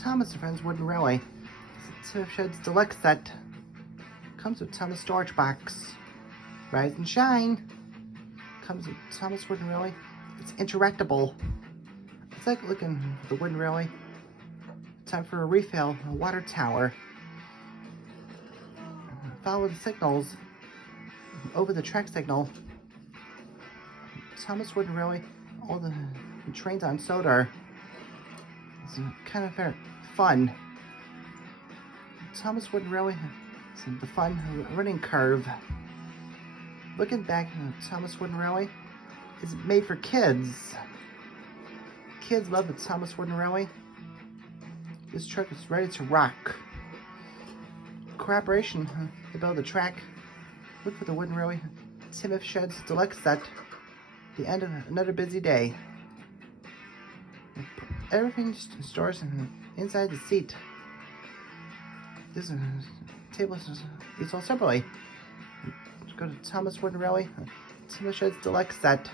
Thomas & Friends Wooden Railway. Tidmouth Shed's Deluxe set. Comes with Thomas storage box. Rise and shine. Comes with Thomas Wooden Railway. It's interactable. It's like looking at the wooden railway. Time for a refill. A water tower. Follow the signals. Over the track signal. Thomas Wooden Railway. All the trains on soda. It's kind of very fun. Thomas Wooden Railway. It's the fun running curve. Looking back, Thomas Wooden Railway is made for kids. Kids love the Thomas Wooden Railway. This truck is ready to rock. Cooperation to build the track. Look for the Wooden Railway. Tidmouth Shed's Deluxe set. The end of another busy day. Everything stores inside the seat. This table is all separately. Go to Thomas Wooden Railway. Tidmouth Shed's Deluxe set.